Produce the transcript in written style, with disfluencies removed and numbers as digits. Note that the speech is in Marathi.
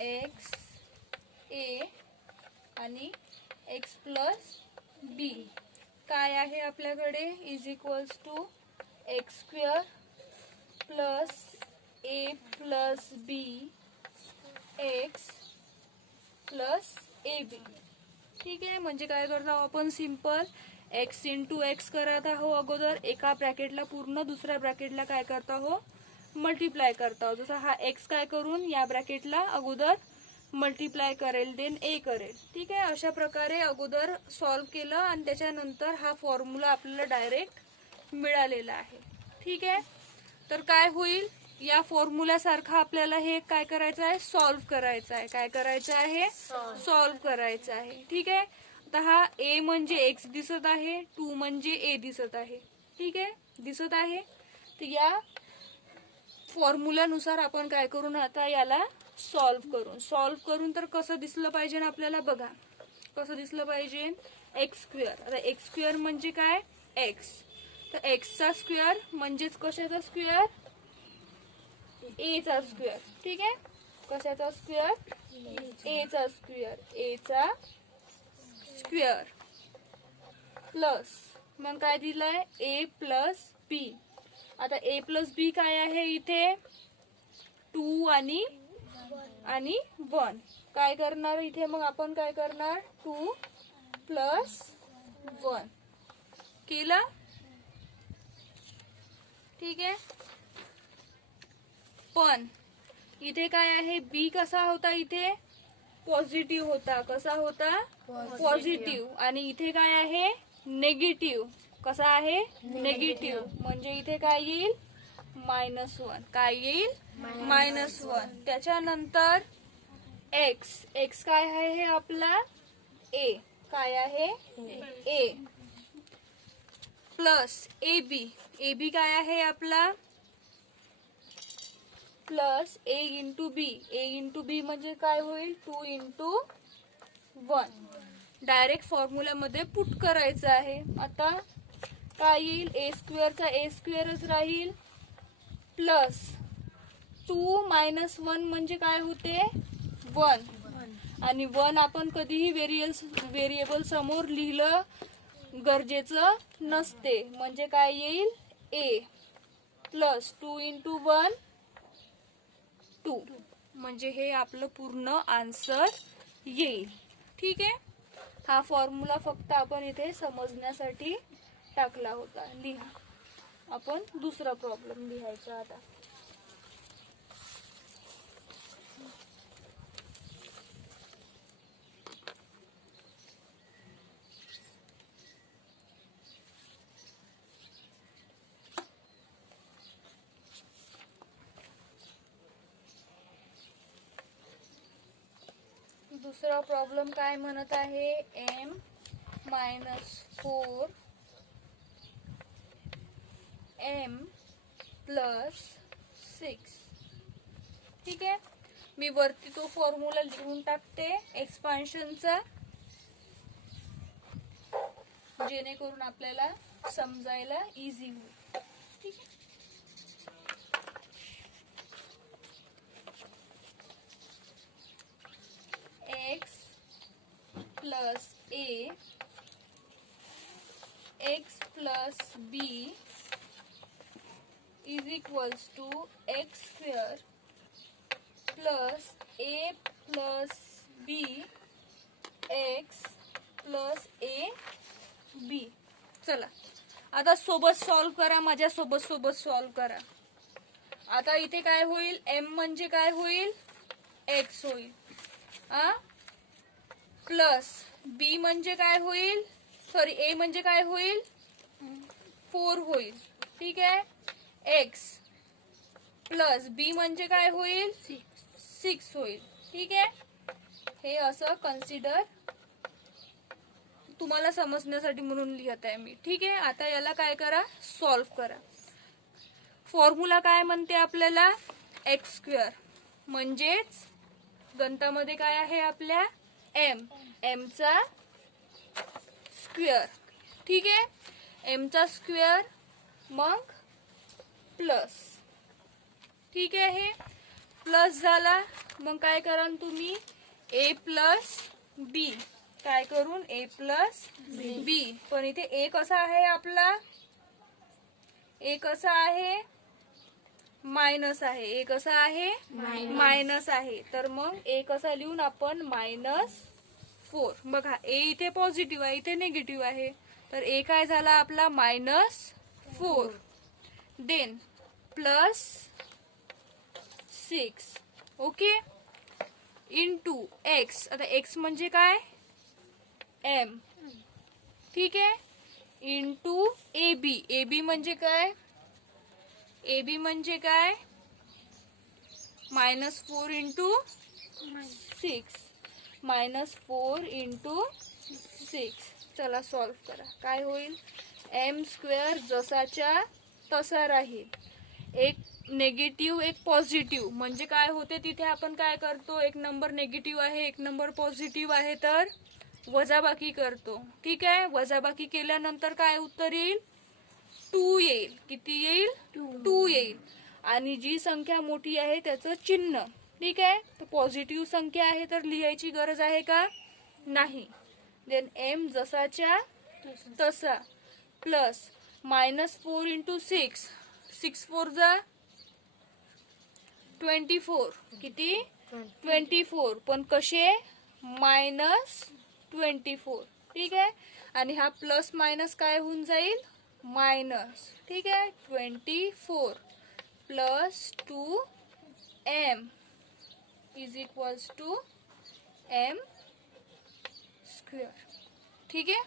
एक्स ए आणि एक्स प्लस बी काय आहे आपल्याकडे is equals to x square plus a plus b x plus a b. ठीक आहे, म्हणजे काय करतो आपण सिंपल एक्स इंटू एक्स करत आहो अगोदर एका ब्रॅकेटला पूर्ण दुसऱ्या ब्रॅकेटला काय करत आहो मल्टिप्लाय करत आहो. जसं हा एक्स काय करून या ब्रॅकेटला अगोदर मल्टिप्लाय करेल देन ए करेल. ठीक आहे, अशा प्रकारे अगोदर सॉल्व केलं आणि त्याच्यानंतर हा फॉर्म्युला आपल्याला डायरेक्ट मिळालेला आहे. ठीक आहे, तर काय होईल या फॉर्म्युला सारखा आपल्याला हे काय करायचं आहे सॉल्व करायचं आहे. काय करायचं आहे सॉल्व करायचं आहे. ठीक आहे, आता हा ए म्हणजे एक्स दिसत आहे 2 म्हणजे ए दिसत आहे. ठीक आहे दिसत आहे, तर या फॉर्म्युलानुसार आपण काय करून आता याला सॉल्व करून तर कसं दिसलं पाहिजे आपल्याला बघा कसं दिसलं पाहिजे एक्स स्क्वेअर. आता एक्स स्क्वेअर म्हणजे काय एक्स, तर एक्सचा स्क्वेअर म्हणजेच कशाचा स्क्वेअर ए चा स्क्वेअर. ठीक आहे, कशाचा स्क्वेअर ए चा स्क्वेअर ए चा स्क्वेअर प्लस मग काय दिलंय ए प्लस बी. आता ए प्लस बी काय आहे इथे 2 आणि 1 काय करणार इथे मग आपण काय करणार 2 प्लस 1 केलं. ठीक आहे, पण इथे काय आहे बी कसा होता इथे पॉझिटिव्ह होता. कसा होता पॉझिटिव्ह, आणि इथे काय आहे नेगेटिव्ह. कसा आहे नेगेटिव्ह, म्हणजे इथे काय येईल -1. काय येईल -1. त्याच्यानंतर एक्स काय आहे हे आपला ए काय आहे ए प्लस ए बी काय आहे आपला प्लस ए इंटू बी म्हणजे काय होईल 2 इंटू 1. डायरेक्ट फॉर्म्युलामध्ये पुट करायचं आहे. आता काय येईल ए स्क्वेअरचा ए स्क्वेअरच राहील प्लस 2 - 1 म्हणजे काय होते 1, आणि 1 आपण कधीही व्हेरिएबल समोर लिहिलं गरजेचं नसते. म्हणजे काय येईल ए प्लस 2 इंटू 1 2, म्हणजे हे आपलं पूर्ण आन्सर येईल. ठीक आहे, हा फॉर्म्युला फक्त आपण इथे समजण्यासाठी टाकला होता. लिहा आपण दुसरा प्रॉब्लेम लिहायचा आता. दुसरा प्रॉब्लेम काय म्हणत आहे m - 4 m प्लस 6. ठीक आहे, मी वरती तो फॉर्म्युला लिहून टाकते एक्सपान्शनचा जेणेकरून आपल्याला समजायला इझी होईल. ठीक आहे, x plus a x plus b is equals to x square plus a plus b x plus a b. चला आता सोबत सॉल्व करा, माझ्या सोबत सॉल्व करा. आता इथे काय होईल एम म्हणजे काय होईल एक्स होईल प्लस बी म्हणजे काय होईल सॉरी ए म्हणजे काय होईल 4 होईल. ठीक आहे, एक्स प्लस बी म्हणजे काय होईल 6 होईल. ठीक आहे, हे असं कन्सिडर तुम्हाला समजण्यासाठी म्हणून लिहित आहे मी. ठीक आहे, आता याला काय करा सॉल्व करा. फॉर्म्युला काय म्हणते आपल्याला एक्स स्क्वेअर म्हणजेच गणितामध्ये काय आहे आपल्या एम चा स्क्वेअर. ठीक आहे, एम चा स्क्वेअर मग प्लस. ठीक आहे, प्लस झाला, मग काय करा तुम्ही ए प्लस बी, काय करून ए प्लस बी. पण इथे ए कसा आहे आपला, ए कसा आहे मायनस आहे, ए कसा आहे मायनस आहे. तर मग ए कसा लिहून आपण -4. बघा ए इथे पॉझिटिव्ह आहे, इथे निगेटिव्ह आहे, तर ए काय झाला आपला -4. Then +6 okay into x. आता एक्स म्हणजे काय एम, ठीक आहे, into A B. A B म्हणजे काय, ए बी म्हणजे काय -4 इंटू 6, -4 इंटू 6. चला सॉल्व करा. काय होईल, m² जसाच्या तसा राहील. एक नेगेटिव्ह एक पॉझिटिव्ह म्हणजे काय होते, तिथे आपण काय करतो, एक नंबर नेगेटिव्ह आहे एक नंबर पॉझिटिव्ह आहे तर वजाबाकी करतो. ठीक आहे, वजाबाकी केल्यानंतर काय उत्तर येईल 2 येईल. किती येईल 2 येईल. आणि जी संख्या मोठी आहे त्याचं चिन्ह, ठीक आहे, तर पॉझिटिव्ह संख्या आहे तर लिहायची गरज आहे का नाही. देन m जसाच्या तसा प्लस -4 इंटू 6, 6 4 जा 24, किती 24, पण कसे -24. ठीक आहे, आणि हा प्लस मायनस काय होऊन जाईल मायनस. ठीक आहे, 24 plus 2m is equals to m². ठीक आहे.